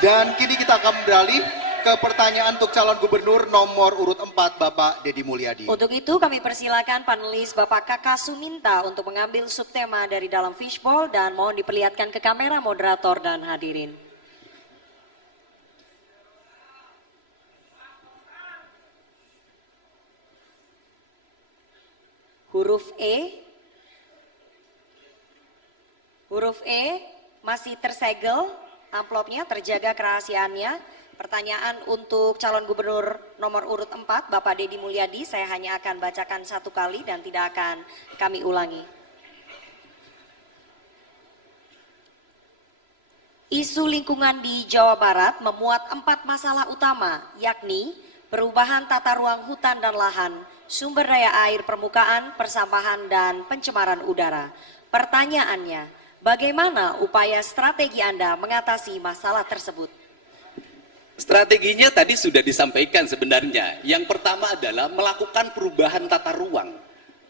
Dan kini kita akan beralih ke pertanyaan untuk calon gubernur nomor urut 4 Bapak Deddy Mulyadi. Untuk itu kami persilakan panelis Bapak Kakak Suminta untuk mengambil subtema dari dalam fishbowl dan mohon diperlihatkan ke kamera moderator dan hadirin. Huruf E masih tersegel, amplopnya terjaga kerahasiaannya. Pertanyaan untuk calon gubernur nomor urut 4 Bapak Deddy Mulyadi, saya hanya akan bacakan satu kali dan tidak akan kami ulangi. Isu lingkungan di Jawa Barat memuat 4 masalah utama, yakni perubahan tata ruang hutan dan lahan, sumber daya air permukaan, persampahan, dan pencemaran udara. Pertanyaannya, bagaimana upaya strategi Anda mengatasi masalah tersebut? Strateginya tadi sudah disampaikan sebenarnya. Yang pertama adalah melakukan perubahan tata ruang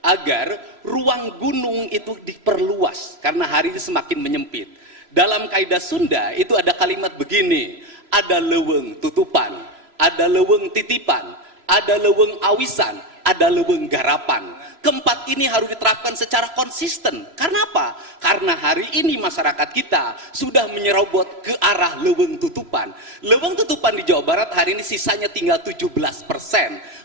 agar ruang gunung itu diperluas karena hari ini semakin menyempit. Dalam kaidah Sunda itu ada kalimat begini, ada leweng tutupan, ada leweng titipan, ada leweng awisan, ada leweng garapan. Keempat ini harus diterapkan secara konsisten. Karena apa? Karena hari ini masyarakat kita sudah menyerobot ke arah leweng tutupan. Leweng tutupan di Jawa Barat hari ini sisanya tinggal 17%.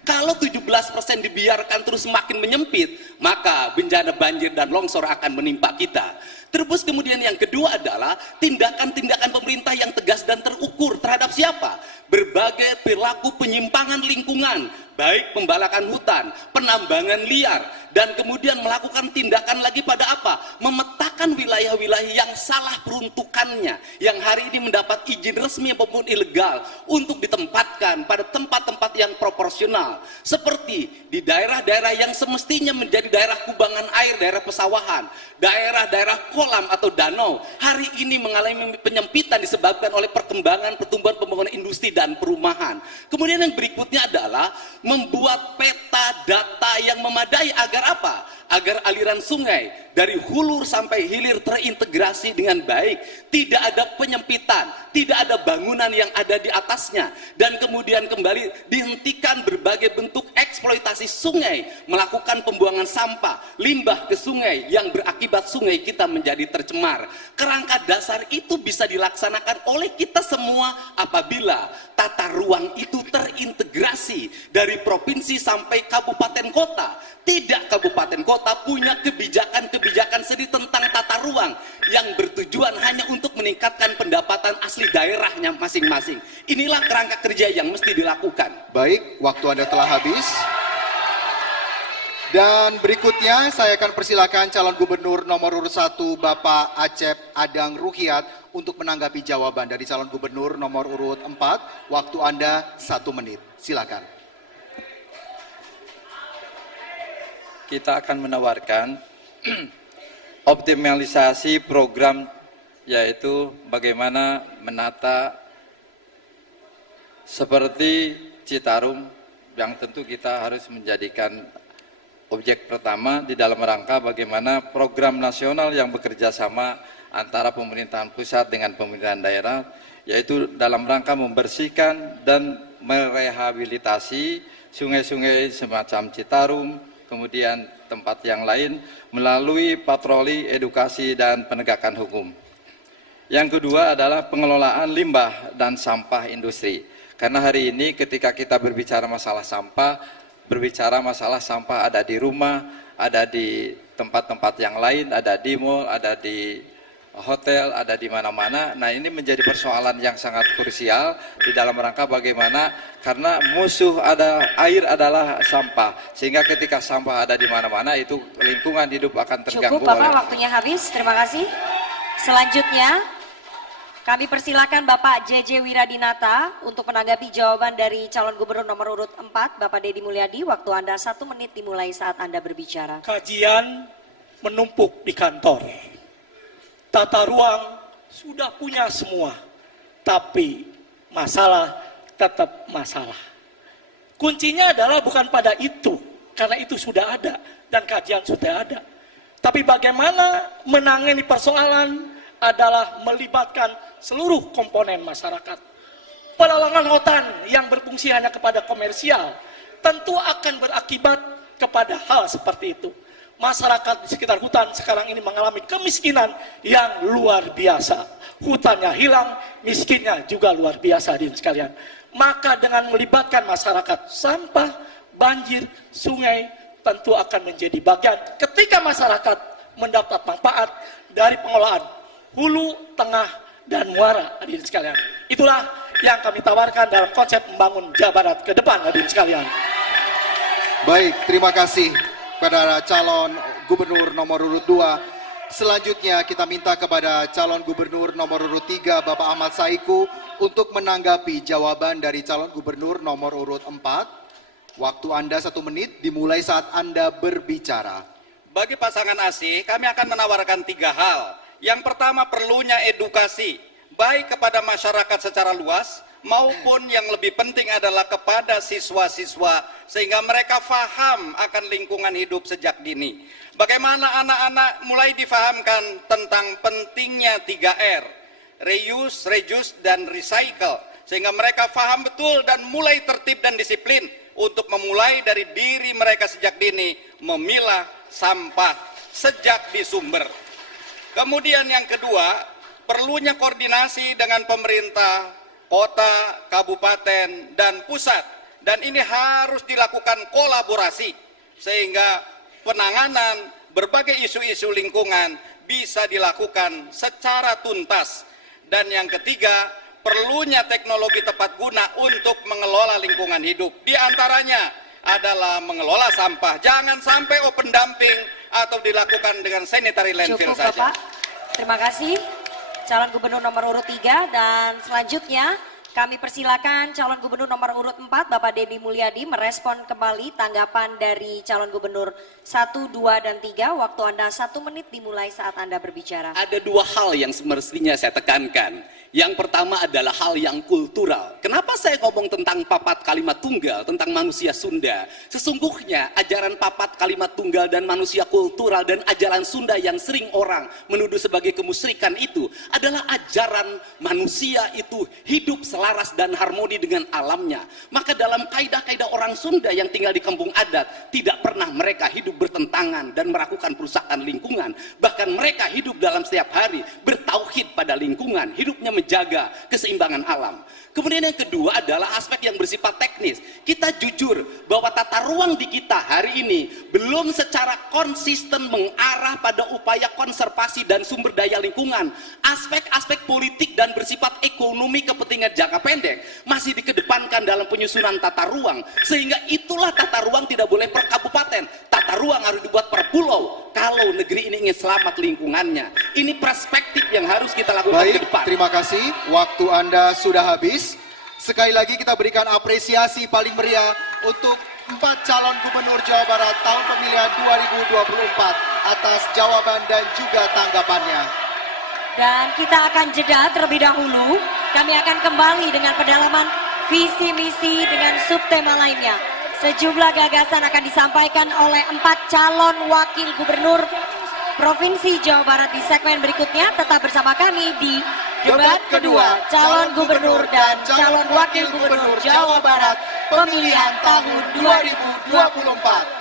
Kalau 17% dibiarkan terus semakin menyempit, maka bencana banjir dan longsor akan menimpa kita. Terus kemudian yang kedua adalah tindakan-tindakan pemerintah yang tegas dan terukur terhadap siapa? Berbagai perilaku penyimpangan lingkungan, baik pembalakan hutan, penambangan liar, dan kemudian melakukan tindakan lagi pada apa? Memetakan wilayah-wilayah yang salah peruntukannya, yang hari ini mendapat izin resmi maupun ilegal untuk ditempatkan pada tempat-tempat yang proporsional. Seperti di daerah-daerah yang semestinya menjadi daerah kubangan air, daerah pesawahan, daerah-daerah kolam atau danau, hari ini mengalami penyempitan disebabkan oleh perkembangan pertumbuhan pembangunan industri dan perumahan. Kemudian yang berikutnya adalah membuat peta data yang memadai agar apa? Agar aliran sungai dari hulu sampai hilir terintegrasi dengan baik, tidak ada penyempitan, tidak ada bangunan yang ada di atasnya, dan kemudian kembali dihentikan berbagai bentuk eksploitasi sungai, melakukan pembuangan sampah, limbah ke sungai yang berakibat sungai kita menjadi tercemar. Kerangka dasar itu bisa dilaksanakan oleh kita semua apabila tata ruang itu terintegrasi dari provinsi sampai kabupaten kota. Tidak kabupaten kota punya kebijakan-kebijakan sendiri tentang tata ruang yang bertujuan hanya untuk meningkatkan pendapatan asli daerahnya masing-masing. Inilah kerangka kerja yang mesti dilakukan. Baik, waktu Anda telah habis. Dan berikutnya saya akan persilakan calon gubernur nomor urut 1 Bapak Acep Adang Ruhiat untuk menanggapi jawaban dari calon gubernur nomor urut 4. Waktu Anda 1 menit. Silakan. Kita akan menawarkan optimalisasi program, yaitu bagaimana menata seperti Citarum, yang tentu kita harus menjadikan objek pertama di dalam rangka bagaimana program nasional yang bekerja sama antara pemerintahan pusat dengan pemerintahan daerah, yaitu dalam rangka membersihkan dan merehabilitasi sungai-sungai semacam Citarum, kemudian tempat yang lain melalui patroli, edukasi, dan penegakan hukum. Yang kedua adalah pengelolaan limbah dan sampah industri. Karena hari ini ketika kita berbicara masalah sampah, berbicara masalah sampah ada di rumah, ada di tempat-tempat yang lain, ada di mall, ada di hotel, ada di mana-mana. Nah, ini menjadi persoalan yang sangat krusial di dalam rangka bagaimana, karena musuh ada air adalah sampah, sehingga ketika sampah ada di mana-mana itu lingkungan hidup akan terganggu. Cukup Bapak, waktunya habis. Terima kasih. Selanjutnya kami persilakan Bapak JJ Wiradinata untuk menanggapi jawaban dari calon gubernur nomor urut 4 Bapak Deddy Mulyadi. Waktu Anda 1 menit dimulai saat Anda berbicara. Kajian menumpuk di kantor. Tata ruang sudah punya semua, tapi masalah tetap masalah. Kuncinya adalah bukan pada itu, karena itu sudah ada dan kajian sudah ada. Tapi bagaimana menangani persoalan adalah melibatkan seluruh komponen masyarakat. Pelelangan hutan yang berfungsi hanya kepada komersial tentu akan berakibat kepada hal seperti itu. Masyarakat di sekitar hutan sekarang ini mengalami kemiskinan yang luar biasa. Hutannya hilang, miskinnya juga luar biasa hadirin sekalian. Maka dengan melibatkan masyarakat, sampah, banjir, sungai tentu akan menjadi bagian ketika masyarakat mendapat manfaat dari pengelolaan hulu, tengah, dan muara hadirin sekalian. Itulah yang kami tawarkan dalam konsep membangun Jawa Barat ke depan hadirin sekalian. Baik, terima kasih kepada calon gubernur nomor urut 2. Selanjutnya kita minta kepada calon gubernur nomor urut 3 Bapak Ahmad Saiku untuk menanggapi jawaban dari calon gubernur nomor urut 4. Waktu Anda 1 menit dimulai saat Anda berbicara. Bagi pasangan ASI, kami akan menawarkan 3 hal. Yang pertama, perlunya edukasi, baik kepada masyarakat secara luas, maupun yang lebih penting adalah kepada siswa-siswa, sehingga mereka paham akan lingkungan hidup sejak dini. Bagaimana anak-anak mulai difahamkan tentang pentingnya 3R, reuse, reduce, dan recycle, sehingga mereka paham betul dan mulai tertib dan disiplin untuk memulai dari diri mereka sejak dini, memilah sampah sejak di sumber. Kemudian yang kedua, perlunya koordinasi dengan pemerintah, kota, kabupaten, dan pusat. Dan ini harus dilakukan kolaborasi, sehingga penanganan berbagai isu-isu lingkungan bisa dilakukan secara tuntas. Dan yang ketiga, perlunya teknologi tepat guna untuk mengelola lingkungan hidup. Di antaranya adalah mengelola sampah. Jangan sampai open dumping atau dilakukan dengan sanitary landfill Cukup, saja. Bapak. Terima kasih. Calon gubernur nomor urut 3 dan selanjutnya kami persilakan calon gubernur nomor urut 4 Bapak Deddy Mulyadi merespon kembali tanggapan dari calon gubernur 1, 2, dan 3. Waktu Anda 1 menit dimulai saat Anda berbicara. Ada 2 hal yang semestinya saya tekankan. Yang pertama adalah hal yang kultural. Kenapa saya ngomong tentang papat kalimat tunggal, tentang manusia Sunda? Sesungguhnya ajaran papat kalimat tunggal dan manusia kultural dan ajaran Sunda yang sering orang menuduh sebagai kemusyrikan itu adalah ajaran manusia itu hidup selaras dan harmoni dengan alamnya. Maka dalam kaidah-kaidah orang Sunda yang tinggal di kampung adat, tidak pernah mereka hidup bertentangan dan melakukan perusakan lingkungan. Bahkan mereka hidup dalam setiap hari bertauhid pada lingkungan, hidupnya menjaga keseimbangan alam. Kemudian yang kedua adalah aspek yang bersifat teknis. Kita jujur bahwa tata ruang di kita hari ini belum secara konsisten mengarah pada upaya konservasi dan sumber daya lingkungan. Aspek-aspek politik dan bersifat ekonomi kepentingan jangka pendek masih dikedepankan dalam penyusunan tata ruang. Sehingga itulah tata ruang tidak boleh per kabupaten. Tata ruang harus dibuat per pulau. Kalau negeri ini ingin selamat lingkungannya. Ini perspektif yang harus kita lakukan Baik, ke depan. terima kasih. Waktu Anda sudah habis. Sekali lagi kita berikan apresiasi paling meriah untuk 4 calon gubernur Jawa Barat tahun pemilihan 2024 atas jawaban dan juga tanggapannya. Dan kita akan jeda terlebih dahulu. Kami akan kembali dengan pendalaman visi misi dengan subtema lainnya. Sejumlah gagasan akan disampaikan oleh 4 calon wakil gubernur Provinsi Jawa Barat di segmen berikutnya. Tetap bersama kami di debat kedua calon gubernur dan calon wakil gubernur Jawa Barat pemilihan tahun 2024.